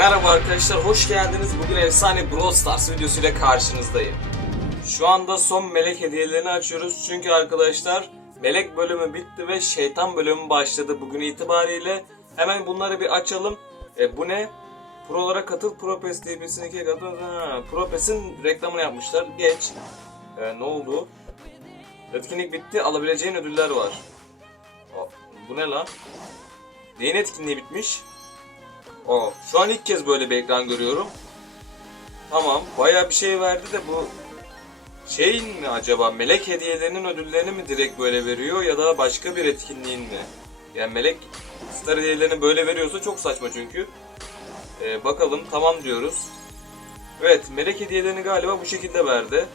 Merhaba arkadaşlar, hoş geldiniz. Bugün efsane Brawl Stars videosuyla karşınızdayım. Şu anda son melek hediyelerini açıyoruz. Çünkü arkadaşlar melek bölümü bitti ve şeytan bölümü başladı bugün itibariyle. Hemen bunları bir açalım. E, bu ne? Prolara katıl, Propes DB'sine ikiye katıl. Propes'in reklamını yapmışlar. Geç. E, ne oldu? Etkinlik bitti, alabileceğin ödüller var. Aa, bu ne lan? Neyin etkinliği bitmiş? Aa, şu an ilk kez böyle bir ekran görüyorum. Tamam, bayağı bir şey verdi de bu şey mi acaba? Melek hediyelerinin ödüllerini mi direkt böyle veriyor ya da başka bir etkinliğin mi? Yani melek star hediyelerini böyle veriyorsa çok saçma çünkü. Ee, bakalım tamam diyoruz. Evet, melek hediyelerini galiba bu şekilde verdi.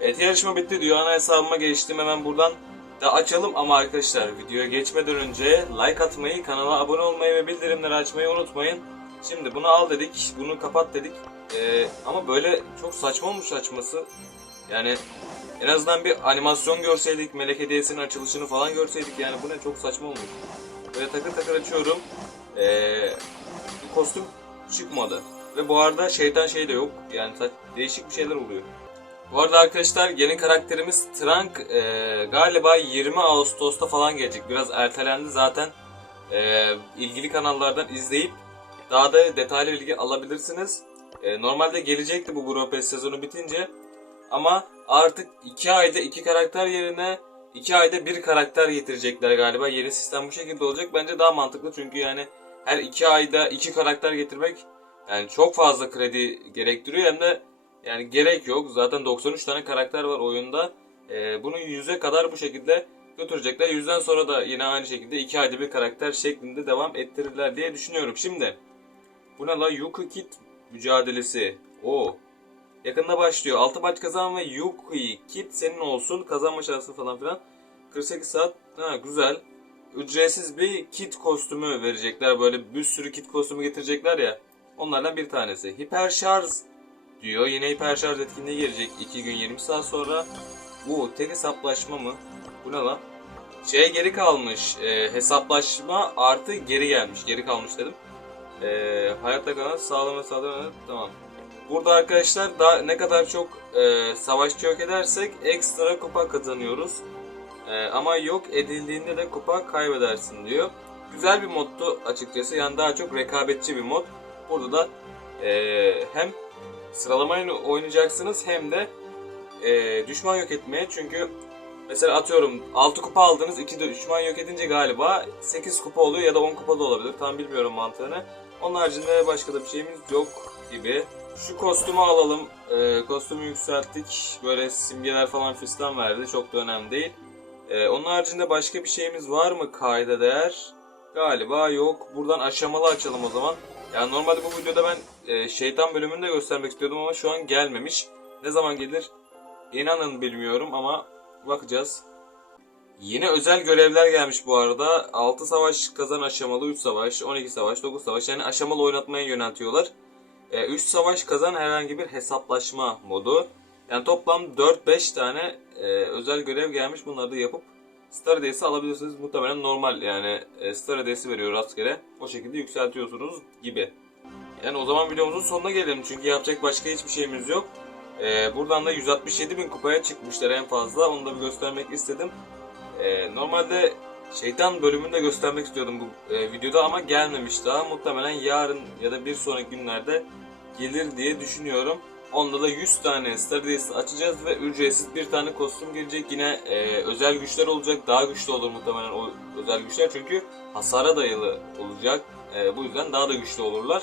Evet, yarışma bitti diyor. Ana hesabıma geçtim. Hemen buradan da açalım ama arkadaşlar videoya geçmeden önce like atmayı, kanala abone olmayı ve bildirimleri açmayı unutmayın. Şimdi bunu al dedik, bunu kapat dedik. Ee, ama böyle çok saçma olmuş açması. Yani en azından bir animasyon görseydik, melek hediyesinin açılışını falan görseydik yani bu ne çok saçma olmuş. Böyle takır takır açıyorum. Ee, bir kostüm çıkmadı. Ve bu arada şeytan şey de yok. Yani değişik bir şeyler oluyor. Bu arada arkadaşlar yeni karakterimiz Trunk e, galiba 20 Ağustos'ta falan gelecek. Biraz ertelendi zaten. E, ilgili kanallardan izleyip daha da detaylı bilgi alabilirsiniz. E, normalde gelecekti bu Brawl Pass sezonu bitince. Ama artık 2 ayda 2 karakter yerine 2 ayda bir karakter getirecekler galiba. Yeni sistem bu şekilde olacak. Bence daha mantıklı çünkü yani her 2 ayda 2 karakter getirmek yani çok fazla kredi gerektiriyor hem de yani gerek yok. Zaten 93 tane karakter var oyunda. Ee, bunu 100'e kadar bu şekilde götürecekler. 100'den sonra da yine aynı şekilde 2 ayda bir karakter şeklinde devam ettirirler diye düşünüyorum. Şimdi bu ne la? Yuki Kid mücadelesi. O. Yakında başlıyor. 6 maç kazan ve Yuki Kid senin olsun. Kazanma şansı falan filan. 48 saat. Ha güzel. Ücretsiz bir kit kostümü verecekler. Böyle bir sürü kit kostümü getirecekler ya. Onlardan bir tanesi. Hiper şarj diyor. Yine hiper şarj etkinliği gelecek 2 gün 20 saat sonra. Bu tek hesaplaşma mı? Bu ne lan? Şey geri kalmış. e, hesaplaşma artı geri gelmiş. Geri kalmış dedim. E, hayatta kalan sağlama sağlama tamam. Burada arkadaşlar daha ne kadar çok e, savaşçı yok edersek ekstra kupa kazanıyoruz. E, ama yok edildiğinde de kupa kaybedersin diyor. Güzel bir moddu açıkçası. Yani daha çok rekabetçi bir mod. Burada da e, hem sıralamayla oynayacaksınız hem de e, düşman yok etmeye. Çünkü mesela atıyorum 6 kupa aldınız 2 de düşman yok edince galiba 8 kupa oluyor ya da 10 kupa da olabilir. Tam bilmiyorum mantığını. Onun haricinde başka da bir şeyimiz yok gibi. Şu kostümü alalım. E, kostümü yükselttik. Böyle simgeler falan fistan verdi. Çok da önemli değil. E, onun haricinde başka bir şeyimiz var mı kayda değer? Galiba yok. Buradan aşamalı açalım o zaman. Yani normalde bu videoda ben e, şeytan bölümünü de göstermek istiyordum ama şu an gelmemiş. Ne zaman gelir inanın bilmiyorum ama bakacağız. Yine özel görevler gelmiş bu arada. 6 savaş kazan aşamalı, 3 savaş, 12 savaş, 9 savaş. Yani aşamalı oynatmaya yöneltiyorlar. 3 savaş kazan herhangi bir hesaplaşma modu. Yani toplam 4-5 tane e, özel görev gelmiş. Bunları da yapıp Star Hediyesi alabilirsiniz. Muhtemelen normal yani e, Star Hediyesi veriyor rastgele. O şekilde yükseltiyorsunuz gibi. Yani o zaman videomuzun sonuna gelelim. Çünkü yapacak başka hiçbir şeyimiz yok. E, buradan da 167 bin kupaya çıkmışlar en fazla. Onu da bir göstermek istedim. E, normalde şeytan bölümünü de göstermek istiyordum bu e, videoda ama gelmemiş daha. Muhtemelen yarın ya da bir sonraki günlerde gelir diye düşünüyorum. Onda da 100 tane Star Hediyesi açacağız ve ücretsiz bir tane kostüm gelecek. Yine e, özel güçler olacak. Daha güçlü olur muhtemelen o özel güçler. Çünkü hasara dayalı olacak. E, bu yüzden daha da güçlü olurlar.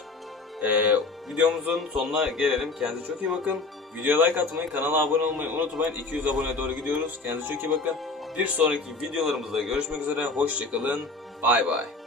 E, videomuzun sonuna gelelim. Kendinize çok iyi bakın. Videoya like atmayı, kanala abone olmayı unutmayın. 200 aboneye doğru gidiyoruz. Kendinize çok iyi bakın. Bir sonraki videolarımızda görüşmek üzere. Hoşçakalın. Bay bay.